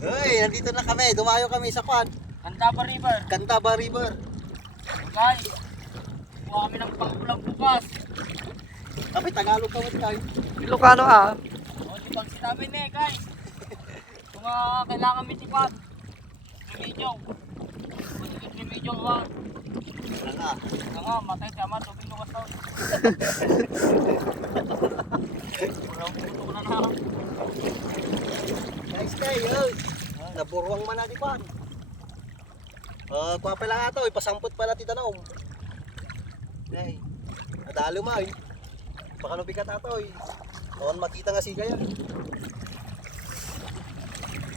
Uy, nandito na kami. Dumayo kami sa Kwan. Cantaba River. Cantaba River. Guys, kuha kami ng pang-ulang bukas. Kami, Tagalog kami tayo. Ilocano ah. O, libang sinabi na guys. Kung kailangan may tipad. Remedyo. Remedyo ba? Nga. Nga, matay tama. Tubig luwas daw. Parang puto ko na na. Nice day, yun. Naburwang man natin Kwan. Kuha pa lang ito. Ipasampot pala ti Tanaw. Ay, nadalo mo eh. Baka nubigat ato eh. Noon makita nga sigay yan.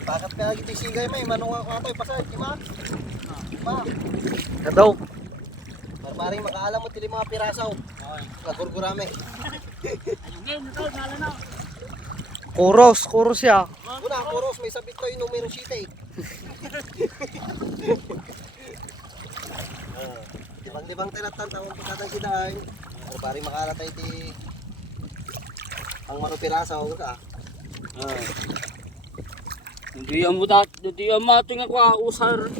Bakit ka ito sigay may manunga ko ato eh. Pasay, di ba? Diba? Na daw. Marmaring makaalam mo tili mga pirasaw. Nagurgurame. Ayun ngayon, ito, sala na. Kuros ya. Una, puros may sabit ko yung numero 7 eh. Libang tinatan tawang pagkatang sidahay. Marmaring makaalam tayo ti ang manupirasaw ka. Hindi ang mating ako usar.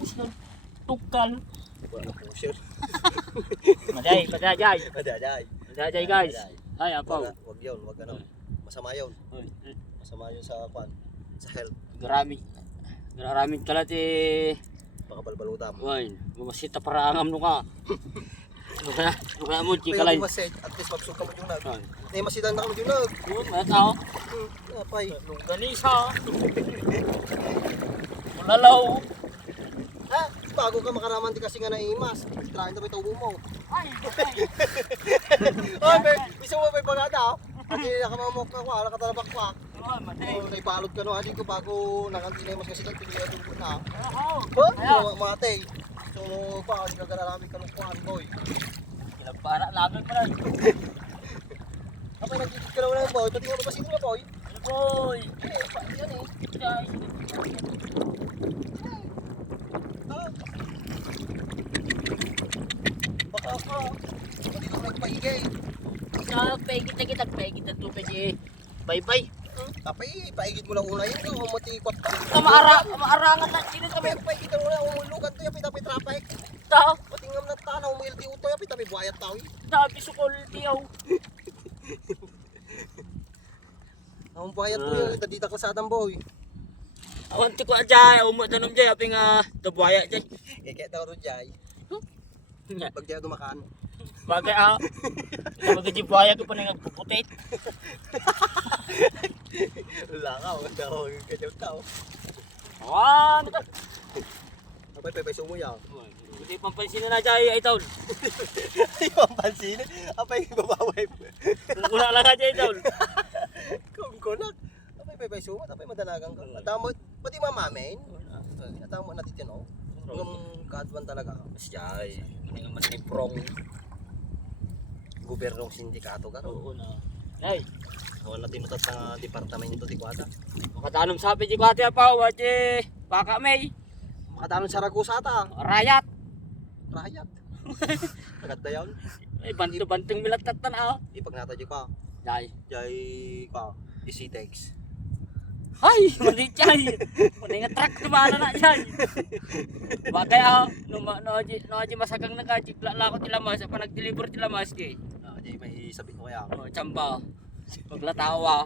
Usar. Tukal. Sure. Maday, madajay. Madajay. Madajay guys. Ay, apaw. Wag yun, wag ano. Masama yun. Masama yun sa kwan. Sa health. Garamit kalat eh. Baka balbalutam. Why? Gumasita para angam no ka. Kaya mo Kaya chikalay. at least magsuka mo yung nag. Hindi masidan na kami yung nag. Yun, mga tao. Apay. Lungganisa. Mulalaw. Ha? Bago ka makaraman di kasi nga naimas. Tirahin na may tubo mo. Ay, Oh, bisa mo may pagkata. At hindi na ka mamok ka kwa. Nakatalabak kwa. matay. Naipalot ka no. Adi ko bago nakantinay mas kasi nagpili na tubo na. Oo. Oh, matay. So pa, hindi ka ganarami ka ng kuhan boy. Ilang para laban pa lang. Kapag nagkikit ka naman ng boy, pati mo mapasin mo boy. Boy. Yan eh. Guys. Baka ka. Pati ka nagpaigay. Pagpay kita tubig eh. Bye-bye. Tapay, paigit mo lang una yun. Kung matikot ka. Maarangan na sino kami. Paigit mo lang. Umulugan to. Yapit tapay trapay. Tao. Patingam na tanaw. Umilti uto. Yapit tapay buhayat tao. Sabi sukol tiyaw. Ang buhayat mo yung dadita kasadang boy. Awan ti ko ajay, umutanong jay aping tabuaya jay. Kaya tao rin jay. Pag diya dumakaan. Bagay bagay di buaya ko pa nang nagpuputit. Langaw. Daw. Kaya tao. Awan. Apay, sumuyaw. Hindi pampansin na jay ay taon. Ay, pampansin. Apay, babaway. Wala lang jay taon. Kung kunak. Apay, sumat. Apay, madalagang ka. Atamo, pati mamamin. Atamo natin yun, oh. Hanggang kaadwan talaga. Mas jay. Ano nga man ni prong. Gobernong sindikato ka. Oo na. Ay, Wala tinutat na departamento di kwata. makatanong sabi di ko ate pa waje baka may Makatanong sa Ragusa ata. rayat. Rahayat. Agad na yun. Ay banting milatat na Ipag natadyo ka. Jay. Jay ka. Isitex. Hay, mali jay. Mali nga truck di ba na jay. Bagay no aji masagang nakajikla la ko tilamas pa nag-deliver tilamas kay. Jay may sabi ko kaya. Oh, chamba. Paglatawa.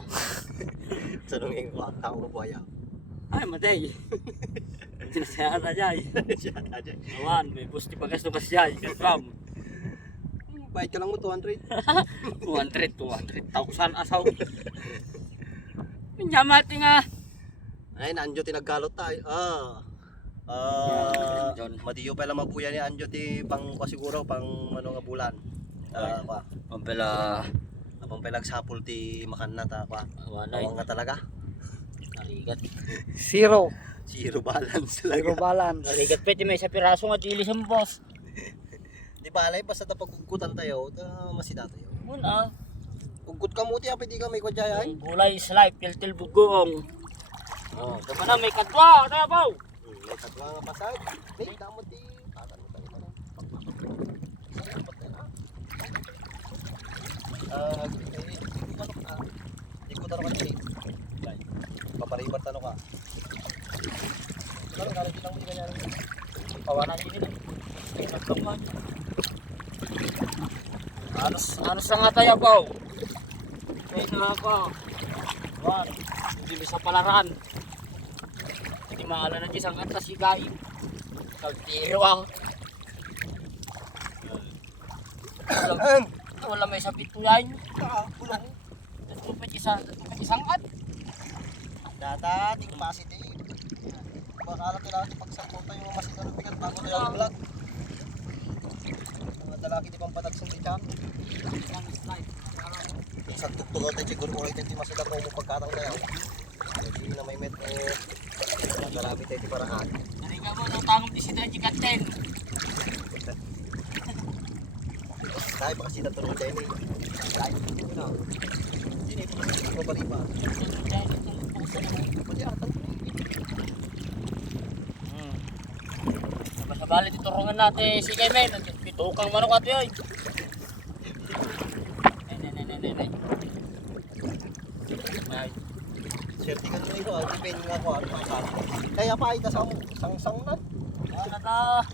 Sa nunging ko tao mo buhaya. Ay, matay. Sinasaya na jay. Siya na Jay. Awan, may busti pagas no kas jay. Kam. Bayad ka lang mo 200. 200,000 asaw. Nyamati nga. Ay, na Anjo tinagkalot tayo. Madiyo pa lang mabuya ni Anjo ti pang pasiguro pang ano nga bulan. Pa. Pampela. Apang pelag sapul ti makanna ta pa. Awanay. Awang nga talaga. Narigat. Zero Zero balance talaga. balance. Narigat peti may sa piraso nga dili sa boss. Di balay basta ta pagkukutan tayo, masita tayo. Muna. Ugkut ka muti apay di ka may kwadya ay. Ang gulay is life, tiltil bugong. Oh, tama na may kadwa, na baw. May katwa nga pasag. Hey, damot ti tagan mo tayo na. Di ko Anos na nga tayo po. Kaya na ako. Wan, hindi mo sa palaran. Hindi maala na isang atas si Gai. Kaltiro wala may sabit ko yan. Tutupit isang at. Data, di capacity. Bakalat nila natin pagsampot tayo yung masin na bigat bago tayo ang vlog. Mga dalaki di pang padag sa litan. Isang tugtugaw tayo siguro kung ito yung masulat mo pagkatang tayo. Hindi na may met dalaki tayo di paraan. Nariga mo, nung tangong disita yung katen. Tayo pa kasi natulong tayo ni. Tayo, hindi ito mabalipa. Pwede atang Sabali tuturungan natin si Kaymen. Pitukang manok ato yun. Ay. swerte ka nyo ito. Depende nga ako ano masabi. Kaya pa ay dasang sang na. Yan na ta.